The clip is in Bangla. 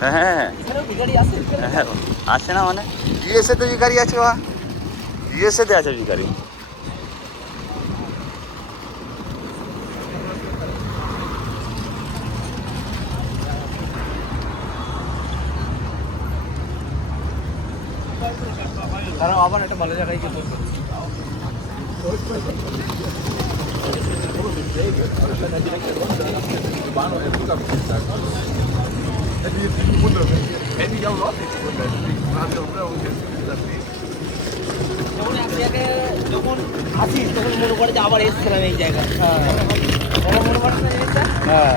হ্যাঁ হ্যাঁ আছে না, মানে ইউএসএ তে ভিখারি আছে, বা ইউএসএ তে আছে ভিখারি। তারা আবার একটা ভালো জায়গায় গিয়ে বলবে যখন আসিস তখন মনে করে যে আবার এসছিলাম এই জায়গায়। মনে পড়ে না জিনিসটা? হ্যাঁ।